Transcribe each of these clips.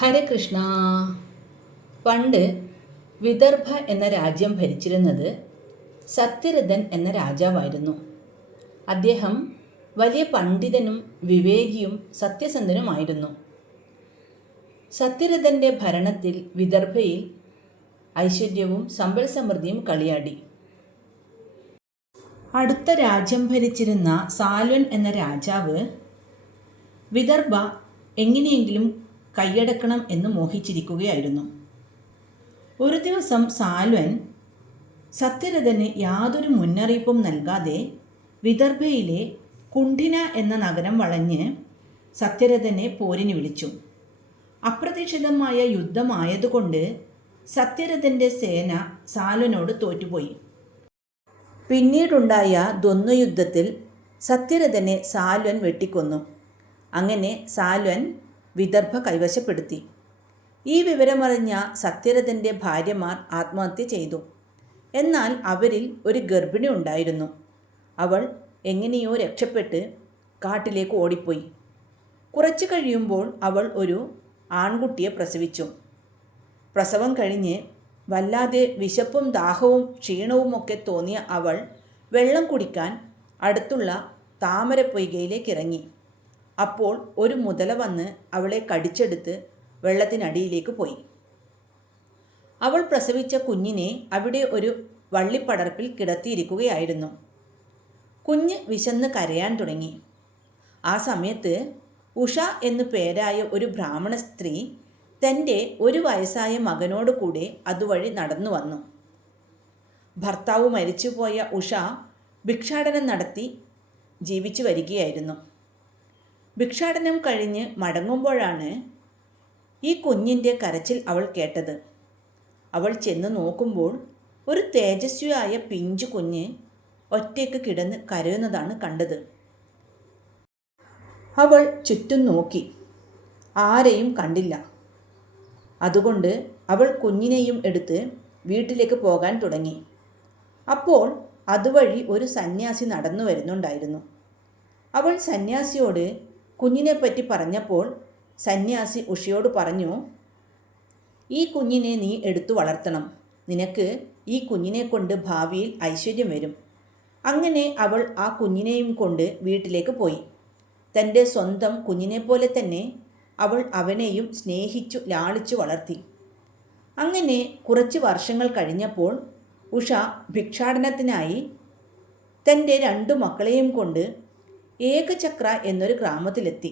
ഹരേ കൃഷ്ണ. പണ്ട് വിദർഭ എന്ന രാജ്യം ഭരിച്ചിരുന്നത് സത്യരഥൻ എന്ന രാജാവായിരുന്നു. അദ്ദേഹം വലിയ പണ്ഡിതനും വിവേകിയും സത്യസന്ധനുമായിരുന്നു. സത്യരഥൻ്റെ ഭരണത്തിൽ വിദർഭയിൽ ഐശ്വര്യവും സമ്പൽ സമൃദ്ധിയും കളിയാടി. അടുത്ത രാജ്യം ഭരിച്ചിരുന്ന സാൽവൻ എന്ന രാജാവ് വിദർഭ എങ്ങനെയെങ്കിലും കൈയടക്കണം എന്ന് മോഹിച്ചിരിക്കുകയായിരുന്നു. ഒരു ദിവസം സാൽവൻ സത്യരഥന് യാതൊരു മുന്നറിയിപ്പും നൽകാതെ വിദർഭയിലെ കുണ്ഠിന എന്ന നഗരം വളഞ്ഞ് സത്യരഥനെ പോരിന് വിളിച്ചു. അപ്രതീക്ഷിതമായ യുദ്ധമായതുകൊണ്ട് സത്യരഥൻ്റെ സേന സാൽവനോട് തോറ്റുപോയി. പിന്നീടുണ്ടായ ദ്വന്ദ്വയുദ്ധത്തിൽ സത്യരഥനെ സാൽവൻ വെട്ടിക്കൊന്നു. അങ്ങനെ സാൽവൻ വിദർഭ കൈവശപ്പെടുത്തി. ഈ വിവരമറിഞ്ഞ സത്യരഥൻ്റെ ഭാര്യമാർ ആത്മഹത്യ ചെയ്തു. എന്നാൽ അവരിൽ ഒരു ഗർഭിണി ഉണ്ടായിരുന്നു. അവൾ എങ്ങനെയോ രക്ഷപ്പെട്ട് കാട്ടിലേക്ക് ഓടിപ്പോയി. കുറച്ചു കഴിയുമ്പോൾ അവൾ ഒരു ആൺകുട്ടിയെ പ്രസവിച്ചു. പ്രസവം കഴിഞ്ഞ് വല്ലാതെ വിശപ്പും ദാഹവും ക്ഷീണവുമൊക്കെ തോന്നിയ അവൾ വെള്ളം കുടിക്കാൻ അടുത്തുള്ള താമരപ്പൊയ്കയിലേക്ക് ഇറങ്ങി. അപ്പോൾ ഒരു മുതല വന്ന് അവളെ കടിച്ചെടുത്ത് വെള്ളത്തിനടിയിലേക്ക് പോയി. അവൾ പ്രസവിച്ച കുഞ്ഞിനെ അവിടെ ഒരു വള്ളിപ്പടർപ്പിൽ കിടത്തിയിരിക്കുകയായിരുന്നു. കുഞ്ഞ് വിശന്ന് കരയാൻ തുടങ്ങി. ആ സമയത്ത് ഉഷ എന്നു പേരായ ഒരു ബ്രാഹ്മണ സ്ത്രീ തൻ്റെ 1 വയസ്സായ മകനോട് കൂടെ അതുവഴി നടന്നു വന്നു. ഭർത്താവ് മരിച്ചുപോയ ഉഷ ഭിക്ഷാടനം നടത്തി ജീവിച്ചു വരികയായിരുന്നു. ഭിക്ഷാടനം കഴിഞ്ഞ് മടങ്ങുമ്പോഴാണ് ഈ കുഞ്ഞിൻ്റെ കരച്ചിൽ അവൾ കേട്ടത്. അവൾ ചെന്ന് നോക്കുമ്പോൾ ഒരു തേജസ്വിയായ പിഞ്ചു കുഞ്ഞ് ഒറ്റയ്ക്ക് കിടന്ന് കരയുന്നതാണ് കണ്ടത്. അവൾ ചുറ്റും നോക്കി, ആരെയും കണ്ടില്ല. അതുകൊണ്ട് അവൾ കുഞ്ഞിനെയും എടുത്ത് വീട്ടിലേക്ക് പോകാൻ തുടങ്ങി. അപ്പോൾ അതുവഴി ഒരു സന്യാസി നടന്നു വരുന്നുണ്ടായിരുന്നു. അവൾ സന്യാസിയോട് കുഞ്ഞിനെപ്പറ്റി പറഞ്ഞപ്പോൾ സന്യാസി ഉഷയോട് പറഞ്ഞു, ഈ കുഞ്ഞിനെ നീ എടുത്തു വളർത്തണം. നിനക്ക് ഈ കുഞ്ഞിനെ കൊണ്ട് ഭാവിയിൽ ഐശ്വര്യം വരും. അങ്ങനെ അവൾ ആ കുഞ്ഞിനെയും കൊണ്ട് വീട്ടിലേക്ക് പോയി. തൻ്റെ സ്വന്തം കുഞ്ഞിനെപ്പോലെ തന്നെ അവൾ അവനെയും സ്നേഹിച്ചു ലാളിച്ചു വളർത്തി. അങ്ങനെ കുറച്ച് വർഷങ്ങൾ കഴിഞ്ഞപ്പോൾ ഉഷ ഭിക്ഷാടനത്തിനായി തൻ്റെ 2 മക്കളെയും കൊണ്ട് ഏകചക്ര എന്നൊരു ഗ്രാമത്തിലെത്തി.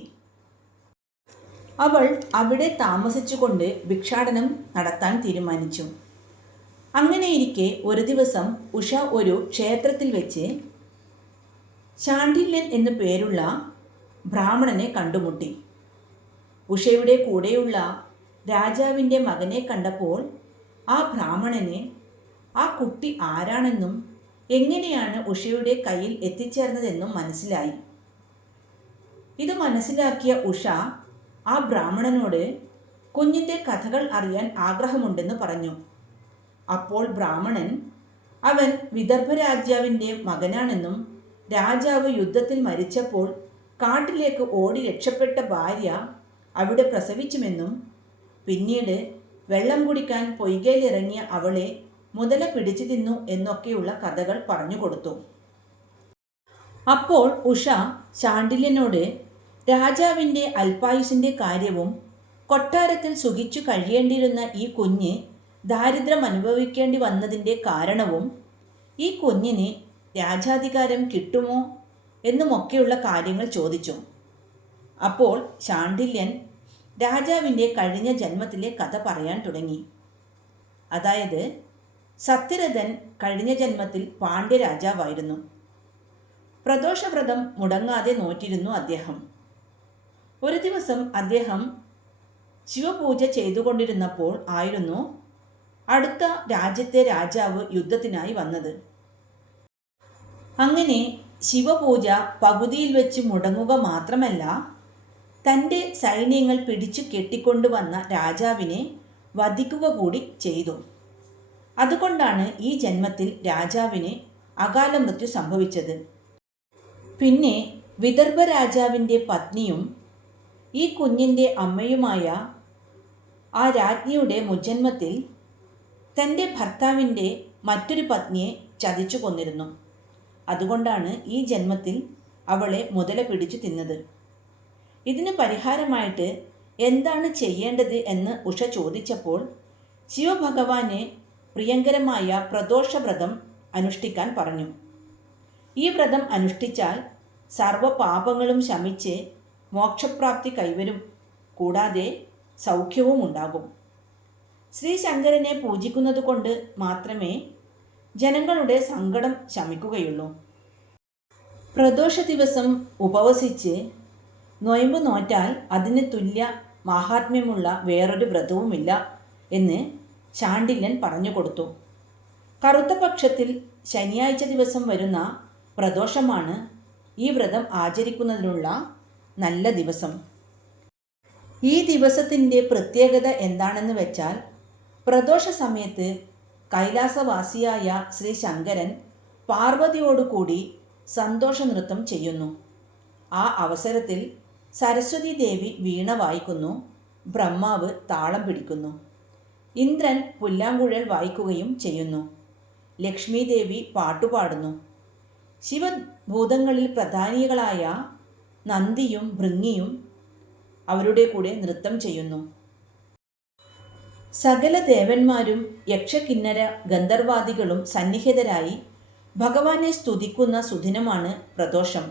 അവൾ അവിടെ താമസിച്ചുകൊണ്ട് ഭിക്ഷാടനം നടത്താൻ തീരുമാനിച്ചു. അങ്ങനെയിരിക്കെ ഒരു ദിവസം ഉഷ ഒരു ക്ഷേത്രത്തിൽ വെച്ച് ശാണ്ഡില്യൻ എന്നു പേരുള്ള ബ്രാഹ്മണനെ കണ്ടുമുട്ടി. ഉഷയുടെ കൂടെയുള്ള രാജാവിൻ്റെ മകനെ കണ്ടപ്പോൾ ആ ബ്രാഹ്മണന് ആ കുട്ടി ആരാണെന്നും എങ്ങനെയാണ് ഉഷയുടെ കയ്യിൽ എത്തിച്ചേർന്നതെന്നും മനസ്സിലായി. ഇത് മനസ്സിലാക്കിയ ഉഷ ആ ബ്രാഹ്മണനോട് കുഞ്ഞിൻ്റെ കഥകൾ അറിയാൻ ആഗ്രഹമുണ്ടെന്ന് പറഞ്ഞു. അപ്പോൾ ബ്രാഹ്മണൻ അവൻ വിദർഭ രാജാവിൻ്റെ മകനാണെന്നും രാജാവ് യുദ്ധത്തിൽ മരിച്ചപ്പോൾ കാട്ടിലേക്ക് ഓടി രക്ഷപ്പെട്ട ഭാര്യ അവിടെ പ്രസവിച്ചുമെന്നും പിന്നീട് വെള്ളം കുടിക്കാൻ പൊയ്കയിലിറങ്ങിയ അവളെ മുതല പിടിച്ചു തിന്നു എന്നൊക്കെയുള്ള കഥകൾ പറഞ്ഞുകൊടുത്തു. അപ്പോൾ ഉഷ ശാണ്ഡില്യനോട് രാജാവിൻ്റെ അല്പായുസിൻ്റെ കാര്യവും കൊട്ടാരത്തിൽ സുഖിച്ചു കഴിയേണ്ടിയിരുന്ന ഈ കുഞ്ഞ് ദാരിദ്ര്യം അനുഭവിക്കേണ്ടി വന്നതിൻ്റെ കാരണവും ഈ കുഞ്ഞിന് രാജാധികാരം കിട്ടുമോ എന്നുമൊക്കെയുള്ള കാര്യങ്ങൾ ചോദിച്ചു. അപ്പോൾ ശാണ്ഡില്യൻ രാജാവിൻ്റെ കഴിഞ്ഞ ജന്മത്തിലെ കഥ പറയാൻ തുടങ്ങി. അതായത് സത്യരഥൻ കഴിഞ്ഞ ജന്മത്തിൽ പാണ്ഡ്യ രാജാവായിരുന്നു. പ്രദോഷവ്രതം മുടങ്ങാതെ നോറ്റിരുന്നു അദ്ദേഹം. ഒരു ദിവസം അദ്ദേഹം ശിവപൂജ ചെയ്തുകൊണ്ടിരുന്നപ്പോൾ ആയിരുന്നു അടുത്ത രാജ്യത്തെ രാജാവ് യുദ്ധത്തിനായി വന്നത്. അങ്ങനെ ശിവപൂജ പകുതിയിൽ വെച്ച് മുടങ്ങുക മാത്രമല്ല, തൻ്റെ സൈന്യങ്ങൾ പിടിച്ചു കെട്ടിക്കൊണ്ടുവന്ന രാജാവിനെ വധിക്കുക കൂടി ചെയ്തു. അതുകൊണ്ടാണ് ഈ ജന്മത്തിൽ രാജാവിന് അകാല മൃത്യു സംഭവിച്ചത്. പിന്നെ വിദർഭ രാജാവിൻ്റെ പത്നിയും ഈ കുഞ്ഞിൻ്റെ അമ്മയുമായ ആ രാജ്ഞിയുടെ മുജ്ജന്മത്തിൽ തൻ്റെ ഭർത്താവിൻ്റെ മറ്റൊരു പത്നിയെ ചതിച്ചു കൊന്നിരുന്നു. അതുകൊണ്ടാണ് ഈ ജന്മത്തിൽ അവളെ മുതല പിടിച്ചു തിന്നത്. ഇതിന് പരിഹാരമായിട്ട് എന്താണ് ചെയ്യേണ്ടത് എന്ന് ഉഷ ചോദിച്ചപ്പോൾ ശിവഭഗവാനെ പ്രിയങ്കരമായ പ്രദോഷവ്രതം അനുഷ്ഠിക്കാൻ പറഞ്ഞു. ഈ വ്രതം അനുഷ്ഠിച്ചാൽ സർവ്വ പാപങ്ങളും ശമിച്ച് മോക്ഷപ്രാപ്തി കൈവരും, കൂടാതെ സൗഖ്യവും ഉണ്ടാകും. ശ്രീ ശങ്കരനെ പൂജിക്കുന്നത് കൊണ്ട് മാത്രമേ ജനങ്ങളുടെ സങ്കടം ശമിക്കുകയുള്ളൂ. പ്രദോഷ ദിവസം ഉപവസിച്ച് നൊയമ്പ് നോറ്റാൽ അതിന് തുല്യ മാഹാത്മ്യമുള്ള വേറൊരു വ്രതവുമില്ല എന്ന് ശാണ്ഡില്യൻ പറഞ്ഞു കൊടുത്തു. കറുത്ത പക്ഷത്തിൽ ശനിയാഴ്ച ദിവസം വരുന്ന പ്രദോഷമാണ് ഈ വ്രതം ആചരിക്കുന്നതിനുള്ള നല്ല ദിവസം. ഈ ദിവസത്തിൻ്റെ പ്രത്യേകത എന്താണെന്ന് വെച്ചാൽ, പ്രദോഷ സമയത്ത് കൈലാസവാസിയായ ശ്രീ ശങ്കരൻ പാർവതിയോടുകൂടി സന്തോഷ നൃത്തം ചെയ്യുന്നു. ആ അവസരത്തിൽ സരസ്വതി ദേവി വീണ വായിക്കുന്നു, ബ്രഹ്മാവ് താളം പിടിക്കുന്നു, ഇന്ദ്രൻ പുല്ലാങ്കുഴൽ വായിക്കുകയും ചെയ്യുന്നു, ലക്ഷ്മി ദേവി പാട്ടുപാടുന്നു, ശിവഭൂതങ്ങളിൽ പ്രധാനികളായ നന്ദിയും ഭൃങ്ങിയും അവരുടെ കൂടെ നൃത്തം ചെയ്യുന്നു. സകല ദേവന്മാരും യക്ഷകിന്നര ഗന്ധർവാദികളും സന്നിഹിതരായി ഭഗവാനെ സ്തുതിക്കുന്ന സുദിനമാണ് പ്രദോഷം.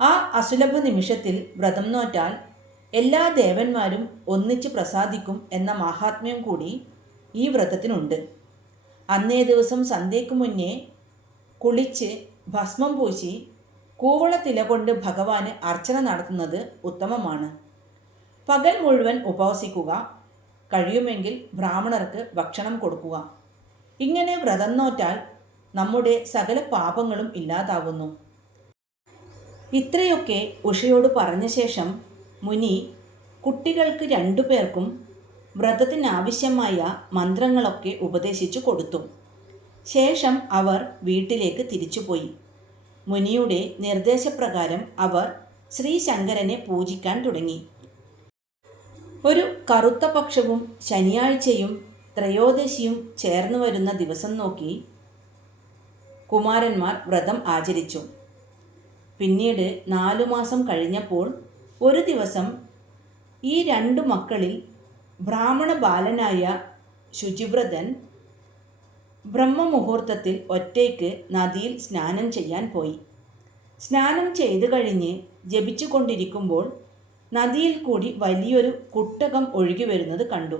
ആ അസുലഭ നിമിഷത്തിൽ വ്രതം നോറ്റാൽ എല്ലാ ദേവന്മാരും ഒന്നിച്ച് പ്രസാദിക്കും എന്ന മാഹാത്മ്യം കൂടി ഈ വ്രതത്തിനുണ്ട്. അന്നേ ദിവസം സന്ധ്യയ്ക്ക് മുന്നേ കുളിച്ച് ഭസ്മം പൂശി കൂവളത്തില കൊണ്ട് ഭഗവാന് അർച്ചന നടത്തുന്നത് ഉത്തമമാണ്. പകൽ മുഴുവൻ ഉപവസിക്കുക, കഴിയുമെങ്കിൽ ബ്രാഹ്മണർക്ക് ഭക്ഷണം കൊടുക്കുക. ഇങ്ങനെ വ്രതം നോറ്റാൽ നമ്മുടെ സകല പാപങ്ങളും ഇല്ലാതാവുന്നു. ഇത്രയൊക്കെ ഉഷയോട് പറഞ്ഞ ശേഷം മുനി കുട്ടികൾക്ക് 2 പേർക്കും വ്രതത്തിനാവശ്യമായ മന്ത്രങ്ങളൊക്കെ ഉപദേശിച്ചു കൊടുത്തു. ശേഷം അവർ വീട്ടിലേക്ക് തിരിച്ചുപോയി. മുനിയുടെ നിർദ്ദേശപ്രകാരം അവർ ശ്രീ ശങ്കരനെ പൂജിക്കാൻ തുടങ്ങി. ഒരു കറുത്ത പക്ഷവും ശനിയാഴ്ചയും ത്രയോദശിയും ചേർന്നു വരുന്ന ദിവസം നോക്കി കുമാരന്മാർ വ്രതം ആചരിച്ചു. പിന്നീട് 4 മാസം കഴിഞ്ഞപ്പോൾ ഒരു ദിവസം ഈ 2 മക്കളിൽ ബ്രാഹ്മണ ബാലനായ ശുചിവ്രതൻ ബ്രഹ്മമുഹൂർത്തത്തിൽ ഒറ്റയ്ക്ക് നദിയിൽ സ്നാനം ചെയ്യാൻ പോയി. സ്നാനം ചെയ്തു കഴിഞ്ഞ് ജപിച്ചു കൊണ്ടിരിക്കുമ്പോൾ നദിയിൽ കൂടി വലിയൊരു കുട്ടകം ഒഴുകി വരുന്നത് കണ്ടു.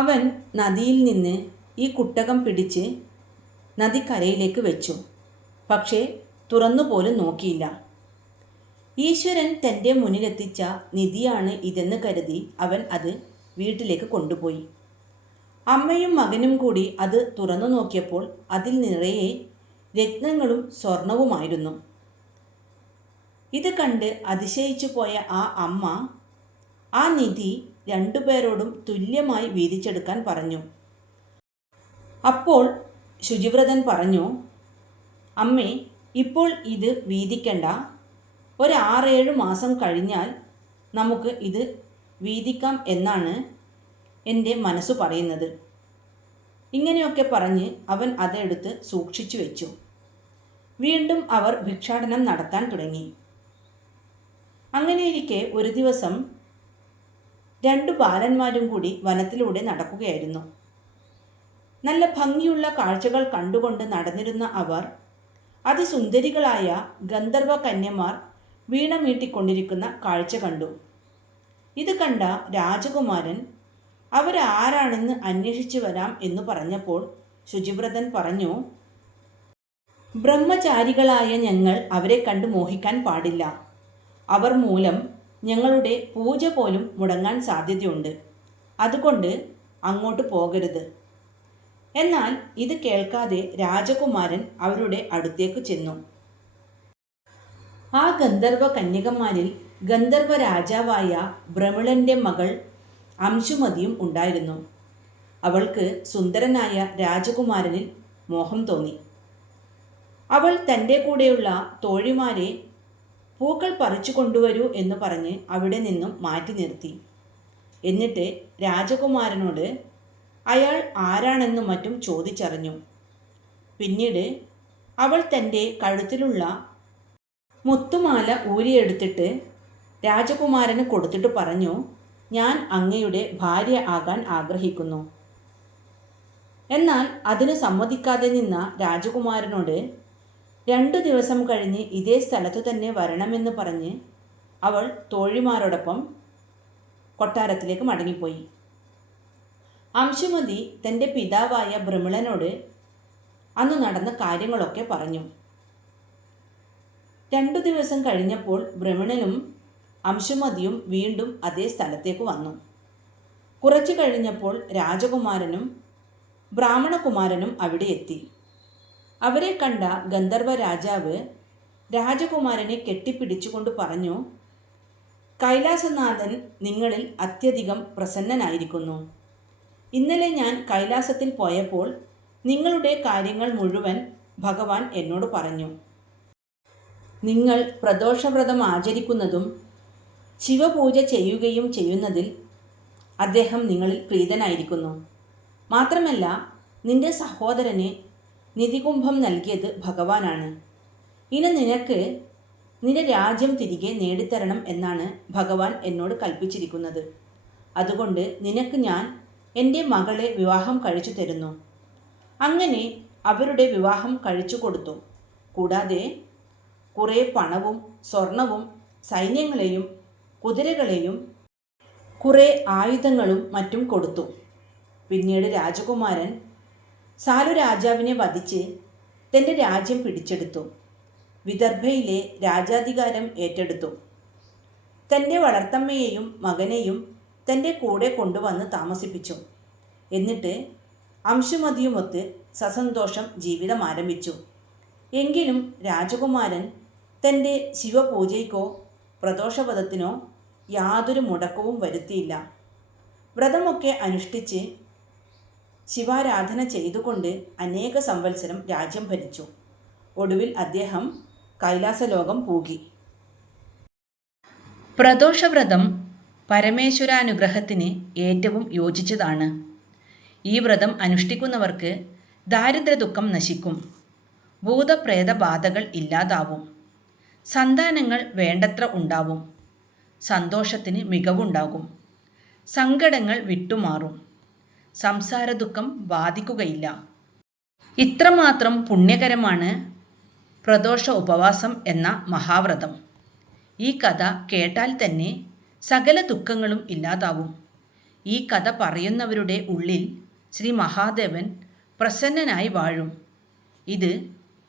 അവൻ നദിയിൽ നിന്ന് ഈ കുട്ടകം പിടിച്ച് നദിക്കരയിലേക്ക് വെച്ചു. പക്ഷേ തുറന്നുപോലും നോക്കിയില്ല. ഈശ്വരൻ തൻ്റെ മുന്നിലെത്തിച്ച നിധിയാണ് ഇതെന്ന് കരുതി അവൻ അത് വീട്ടിലേക്ക് കൊണ്ടുപോയി. അമ്മയും മകനും കൂടി അത് തുറന്നു നോക്കിയപ്പോൾ അതിൽ നിറയെ രത്നങ്ങളും സ്വർണവുമായിരുന്നു. ഇത് കണ്ട് അതിശയിച്ചു പോയ ആ അമ്മ ആ നിധി 2 പേരോടും തുല്യമായി വീതിച്ചെടുക്കാൻ പറഞ്ഞു. അപ്പോൾ ശുചിവ്രതൻ പറഞ്ഞു, അമ്മേ, ഇപ്പോൾ ഇത് വീതിക്കണ്ട, ഒരു 6-7 മാസം കഴിഞ്ഞാൽ നമുക്ക് ഇത് വീതിക്കാം എന്നാണ് എൻ്റെ മനസ്സു പറയുന്നത്. ഇങ്ങനെയൊക്കെ പറഞ്ഞ് അവൻ അതെടുത്ത് സൂക്ഷിച്ചു വെച്ചു. വീണ്ടും അവർ ഭിക്ഷാടനം നടത്താൻ തുടങ്ങി. അങ്ങനെയിരിക്കെ ഒരു ദിവസം 2 ബാലന്മാരും കൂടി വനത്തിലൂടെ നടക്കുകയായിരുന്നു. നല്ല ഭംഗിയുള്ള കാഴ്ചകൾ കണ്ടുകൊണ്ട് നടന്നിരുന്ന അവർ അതിസുന്ദരികളായ ഗന്ധർവ കന്യമാർ വീണ മീട്ടിക്കൊണ്ടിരിക്കുന്ന കാഴ്ച കണ്ടു. ഇത് കണ്ട രാജകുമാരൻ അവരാരാണെന്ന് അന്വേഷിച്ചു വരാം എന്ന് പറഞ്ഞപ്പോൾ ശുചിവ്രതൻ പറഞ്ഞു, ബ്രഹ്മചാരികളായ ഞങ്ങൾ അവരെ കണ്ട് മോഹിക്കാൻ പാടില്ല. അവർ മൂലം ഞങ്ങളുടെ പൂജ പോലും മുടങ്ങാൻ സാധ്യതയുണ്ട്. അതുകൊണ്ട് അങ്ങോട്ട് പോകരുത്. എന്നാൽ ഇത് കേൾക്കാതെ രാജകുമാരൻ അവരുടെ അടുത്തേക്ക് ചെന്നു. ആ ഗന്ധർവ കന്യകമാരിൽ ഗന്ധർവ രാജാവായ ഭ്രമിളൻ്റെ മകൾ അംശുമതിയും ഉണ്ടായിരുന്നു. അവൾക്ക് സുന്ദരനായ രാജകുമാരനിൽ മോഹം തോന്നി. അവൾ തൻ്റെ കൂടെയുള്ള തോഴിമാരെ പൂക്കൾ പറിച്ചു കൊണ്ടുവരൂ എന്ന് പറഞ്ഞ് അവിടെ നിന്നും മാറ്റി നിർത്തി. എന്നിട്ട് രാജകുമാരനോട് അയാൾ ആരാണെന്നും മറ്റും ചോദിച്ചറിഞ്ഞു. പിന്നീട് അവൾ തൻ്റെ കഴുത്തിലുള്ള മുത്തുമാല ഊരിയെടുത്തിട്ട് രാജകുമാരന് കൊടുത്തിട്ട് പറഞ്ഞു, ഞാൻ അങ്ങയുടെ ഭാര്യ ആകാൻ ആഗ്രഹിക്കുന്നു. എന്നാൽ അതിന് സമ്മതിക്കാതെ നിന്ന രാജകുമാരനോട് 2 ദിവസം കഴിഞ്ഞ് ഇതേ സ്ഥലത്തു തന്നെ വരണമെന്ന് പറഞ്ഞ് അവൾ തോഴിമാരോടൊപ്പം കൊട്ടാരത്തിലേക്ക് മടങ്ങിപ്പോയി. അംശുമതി തൻ്റെ പിതാവായ ഭ്രമിളനോട് അന്ന് നടന്ന കാര്യങ്ങളൊക്കെ പറഞ്ഞു. 2 ദിവസം കഴിഞ്ഞപ്പോൾ ഭ്രമിണനും അംശുമതിയും വീണ്ടും അതേ സ്ഥലത്തേക്ക് വന്നു. കുറച്ചു കഴിഞ്ഞപ്പോൾ രാജകുമാരനും ബ്രാഹ്മണകുമാരനും അവിടെ എത്തി. അവരെ കണ്ട ഗന്ധർവ രാജാവ് രാജകുമാരനെ കെട്ടിപ്പിടിച്ചുകൊണ്ട് പറഞ്ഞു, കൈലാസനാഥൻ നിങ്ങളിൽ അത്യധികം പ്രസന്നനായിരിക്കുന്നു. ഇന്നലെ ഞാൻ കൈലാസത്തിൽ പോയപ്പോൾ നിങ്ങളുടെ കാര്യങ്ങൾ മുഴുവൻ ഭഗവാൻ എന്നോട് പറഞ്ഞു. നിങ്ങൾ പ്രദോഷവ്രതം ആചരിക്കുന്നതും ശിവപൂജ ചെയ്യുകയും ചെയ്യുന്നതിൽ അദ്ദേഹം നിങ്ങളിൽ പ്രീതനായിരിക്കുന്നു. മാത്രമല്ല, നിന്റെ സഹോദരന് നിധികുംഭം നൽകിയത് ഭഗവാനാണ്. ഇനി നിനക്ക് നിന്റെ രാജ്യം തിരികെ നേടിത്തരണം എന്നാണ് ഭഗവാൻ എന്നോട് കൽപ്പിച്ചിരിക്കുന്നത്. അതുകൊണ്ട് നിനക്ക് ഞാൻ എൻ്റെ മകളെ വിവാഹം കഴിച്ചു തരുന്നു. അങ്ങനെ അവരുടെ വിവാഹം കഴിച്ചു കൊടുത്തു. കൂടാതെ കുറേ പണവും സ്വർണവും സൈന്യങ്ങളെയും കുതിരകളെയും കുറേ ആയുധങ്ങളും മറ്റും കൊടുത്തു. പിന്നീട് രാജകുമാരൻ സാലു രാജാവിനെ വധിച്ച് തൻ്റെ രാജ്യം പിടിച്ചെടുത്തു. വിദർഭയിലെ രാജാധികാരം ഏറ്റെടുത്തു. തൻ്റെ വളർത്തമ്മയെയും മകനെയും തൻ്റെ കൂടെ കൊണ്ടുവന്ന് താമസിപ്പിച്ചു. എന്നിട്ട് അംശുമതിയുമൊത്ത് സസന്തോഷം ജീവിതം ആരംഭിച്ചു. എങ്കിലും രാജകുമാരൻ തൻ്റെ ശിവപൂജയ്ക്കോ പ്രദോഷവ്രതത്തിനോ യാതൊരു മുടക്കവും വരുത്തിയില്ല. വ്രതമൊക്കെ അനുഷ്ഠിച്ച് ശിവാരാധന ചെയ്തുകൊണ്ട് അനേക സംവത്സരം രാജ്യം ഭരിച്ചു. ഒടുവിൽ അദ്ദേഹം കൈലാസലോകം പൂകി. പ്രദോഷവ്രതം പരമേശ്വരാനുഗ്രഹത്തിന് ഏറ്റവും യോജിച്ചതാണ്. ഈ വ്രതം അനുഷ്ഠിക്കുന്നവർക്ക് ദാരിദ്ര്യദുഃഖം നശിക്കും, ഭൂതപ്രേതബാധകൾ ഇല്ലാതാവും, സന്താനങ്ങൾ വേണ്ടത്ര ഉണ്ടാവും, സന്തോഷത്തിന് മികവുണ്ടാകും, സങ്കടങ്ങൾ വിട്ടുമാറും, സംസാര ദുഃഖം ബാധിക്കുകയില്ല. ഇത്രമാത്രം പുണ്യകരമാണ് പ്രദോഷ ഉപവാസം എന്ന മഹാവ്രതം. ഈ കഥ കേട്ടാൽ തന്നെ സകല ദുഃഖങ്ങളും ഇല്ലാതാവും. ഈ കഥ പറയുന്നവരുടെ ഉള്ളിൽ ശ്രീ മഹാദേവൻ പ്രസന്നനായി വാഴും. ഇത്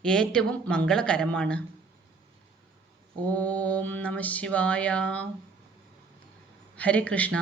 ഏറ്റവും മംഗളകരമാണ്. ഓം നമഃ ശിവായ. ഹരേ കൃഷ്ണ.